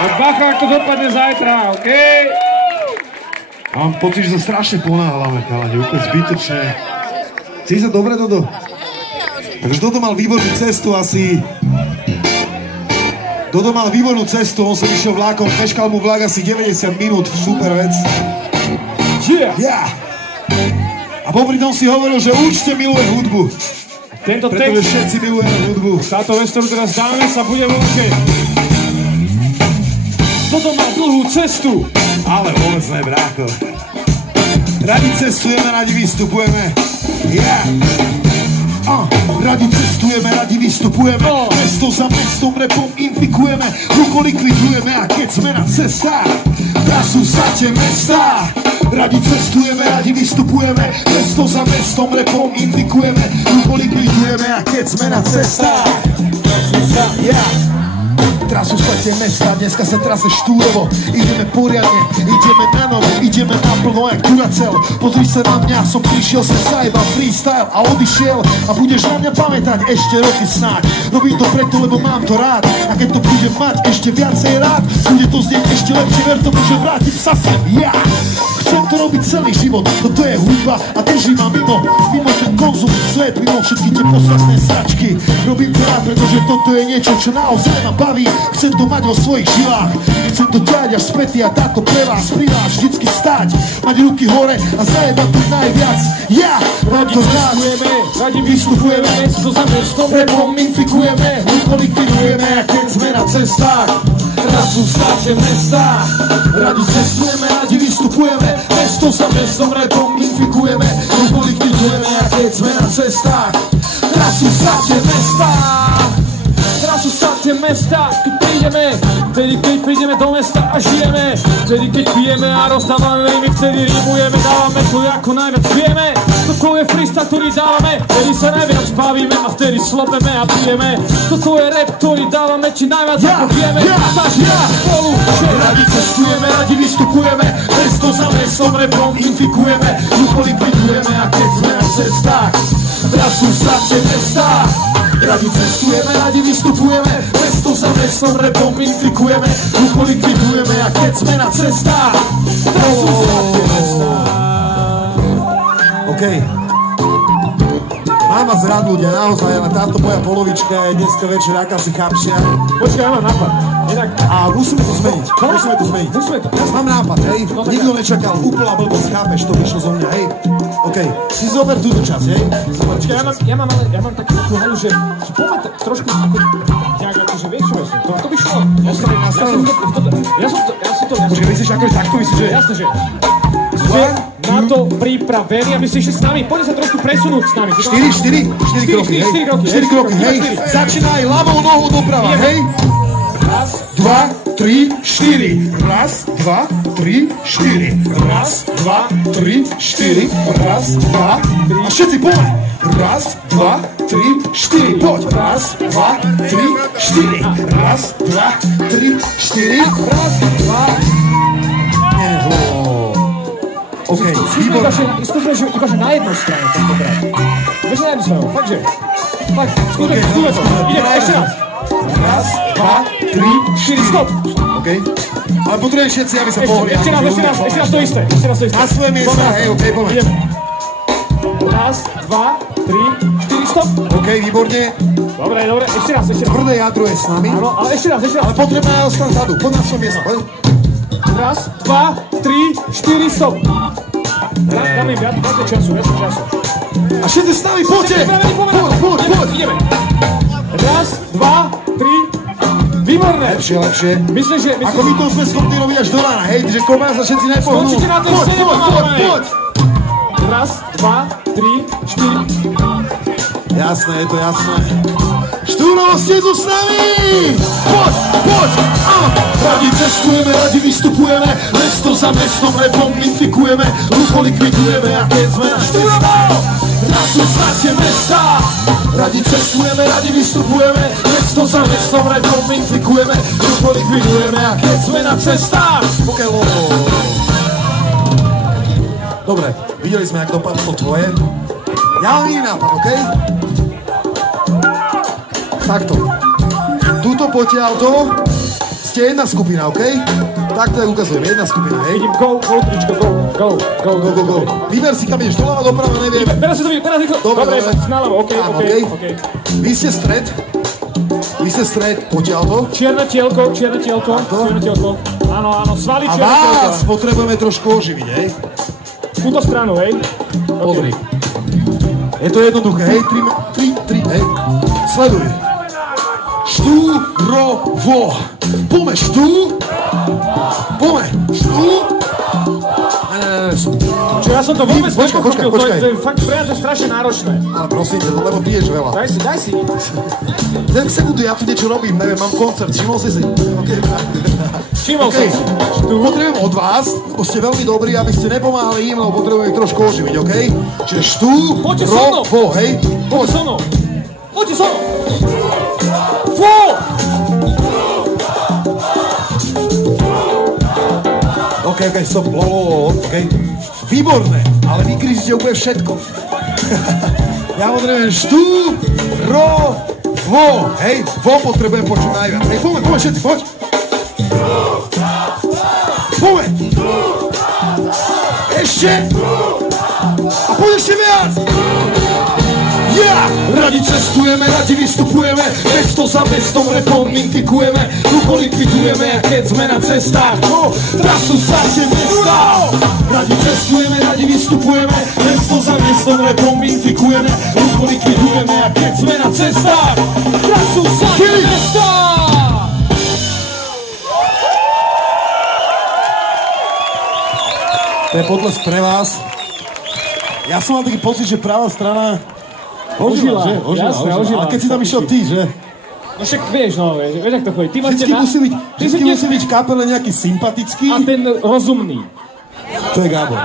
Bacha, ako dopadne zajtra, OK? Mám pocit, že sa strašne ponáhľame, chalani, úplne zbytočne. Chci sa dobre, Dodo? Takže Dodo mal výbornú cestu asi... Dodo mal výbornú cestu, on sa išiel vlákom, meškal mu vlak asi 90 minút, super vec. Yeah! A popri tom si hovoril, že určite miluje hudbu. Tento pretože text, všetci milujeme hudbu. táto vec, ktorú teraz dáme, sa bude volať. Toto má dlhú cestu. Ale vôbec ne, brácho. Radi cestujeme, radi vystupujeme. Yeah! Radi cestujeme, radi vystupujeme. Mesto za mestom repom infikujeme. Ruko likvidujeme a keď sme na cestách, trasu sa tie mestá. Radi cestujeme, radi vystupujeme. Mesto za mestom repom infikujeme. Ruko likvidujeme a keď sme na cestách, trasu sa tie mesta, dneska sa trase štúrovo. Ideme poriadne, ideme na novo, ideme naplno jak Duracell. Pozri sa na mňa, som prišiel sem sa iba freestyle a odišiel. A budeš na mňa pamätať ešte roky snáď. Robím to preto, lebo mám to rád. A keď to budem mať ešte viacej rád, bude to znieť ešte lepšie, ver tomu, že vrátim sa sem ja. Chcem to robiť celý život, toto je hudba a drží ma mimo ten konzum, svet, mimo všetky tie posledné sračky. Robím to rád, pretože toto je niečo, čo naozaj ma baví. Chcem to mať vo svojich žilách, chcem to ťať až späty a táto pre vás, pri vás vždycky stáť, mať ruky hore a zajebať tu najviac. Radi cestujeme, radi vystupujeme, mesto za mestom repom infikujeme, ruko likvidujeme a keď sme na cestách, trasu státe mesta. Radi cestujeme, radi vystupujeme, mesto za mestom repom infikujeme, ruko likvidujeme a keď sme na cestách, trasu státe mesta. Trasu sa tie mesta, keď prídeme, vtedy keď prídeme do mesta a žijeme, vtedy keď pijeme a rozdávame rýmy, vtedy rímujeme, dávame to ako najviac vieme. Toto je freestyle, ktorý dávame, vtedy sa najviac bavíme a vtedy slopeme a pijeme. Toto je rap, ktorý dávame, či najviac ako vieme. Zažijeme spolu, že radi cestujeme, radi vystupujeme, mesto za mestom repom infikujeme, ruko likvidujeme a keď sme na cestách, trasu sa tie mesta. Radi cestujeme, radi vystupujeme, mesto za mestom repom infikujeme, ruko likvidujeme a keď sme na cestách, trasu sa tie mesta. OK. Mám vás rád ľudia, naozaj, ale táto moja polovička je dneska večer akási chapšia. Počkaj, ja mám nápad. A musíme to zmeniť. Musíme to zmeniť. Mám nápad, hej. Nikto nečakal, úplná blbosť, chápeš, to vyšlo zo mňa, hej. OK, si zober túto časť, hej. Počkaj, ja mám takú halu, že poďme trošku nejak akože vieš, čo myslím. To by šlo. Ja som to... Počkaj, myslíš akože takto, myslíš, že... Jasné, že... Na to pripravení a myslíš, že s nami, poďme sa trošku presunúť s nami. 4 kroky, hej. Začínaj ľavou nohou doprava, hej. Raz, 2, 3, 4. Raz, 2, 3, 4. Raz, 2, 3, 4. Raz, 2, 3. A všetci poďme. Raz, 2, 3, 4. Poď. Raz, 2, 3, 4. Raz, 2, 3, 4. Raz, 2. OK, výborné. Skúsme iba, že na jednu stranu tentokrát. Vieš na jednu stranu, fakt, že? Fakt, skúsme to. Ideme, ešte raz. Raz, 2, 3, 4, stop. OK. Ale potrebujem všetci, aby sa pohli. Ešte raz to isté. Na svoje miesta, hej, OK, poďme. Ideme. Raz, 2, 3, 4, stop. OK, výborne. Dobre, ešte raz. Tvrdé jadro je s nami. Áno, ale ešte raz. Ale potrebujeme aj ostať vzadu. Poď na svoje miesta, poď. Raz, 2, 3, 4, stop. Dáme im viac času. A všetci s nami, poďte! Poď! Ideme. Raz, 2, 3. Výborné. Lepšie. Myslím, že... Ako my to sme schopní robiť až do rána, hej? že komá sa všetci nepohnú. Skončite na tej scéne, Poď! Raz, 2, 3, 4. Jasné, je to jasné. Štúrovo ste tu s nami! Poď! Radi cestujeme, radi vystupujeme, mesto za mestom repom infikujeme, ruko likvidujeme a keď sme na Štúrovo! Trasu sa tie mesta! Radi cestujeme, radi vystupujeme, mesto za mestom repom infikujeme, ruko likvidujeme a keď sme na cestách! Dobre, videli sme, jak dopadlo to tvoje. Ja mám iný nápad, OK? Takto. Tuto potiaľto Ste jedna skupina, okej? Tak to ukazujem, jedna skupina, hej? Vidím, go, tričko, go. Vyber si, kam ideš, doľava, doprava, neviem. Teraz si to vidím, teraz rýchlo. Dobre, naľavo, okej. Vy ste stred, poďte to. Čierne tielko. Áno, svali a čierne tielko. A vás potrebujeme trošku oživiť, hej? Túto stranu, hej? Pozri. Je to jednoduché, hej? 3, hej? Sleduj. Štúrovo. Poďme, Čo ja som to vôbec nepochopil, počkaj. to je fakt pre mňa to strašne náročné. Ale prosím ťa, lebo piješ veľa. Daj si. 10 sekundy, ja tu niečo robím, neviem, mám koncert, všimol si si? Všimol som si. Potrebujem od vás, lebo ste veľmi dobrí, aby ste nepomáhali im, lebo potrebujem ich trošku oživiť, okej? Čiže štúrovo, hej? Poďte so mnou. Fú! OK, stop, OK. Výborné, ale vy kričíte úplne všetko. Ja potrebujem štúrovo, hej? Vo potrebujem počuť najviac. Hej, poďme všetci, poď. Poďme. Ešte. A poď ešte viac. Radi cestujeme, radi vystupujeme, mesto za mestom repom infikujeme, ruko likvidujeme, a keď sme na cestách, trasu sa mesta. Radi cestujeme, radi vystupujeme, mesto za mestom repom infikujeme, ruko likvidujeme, a keď sme na cestách, trasu sa mesta. To je potlesk pre vás. Ja som mal taký pocit, že pravá strana ožila. Ale keď si tam išiel ty, že? No však vieš, vieš, jak to chodí. Vždycky musí byť v kapele nejaký sympatický. A ten rozumný. To je Gábor.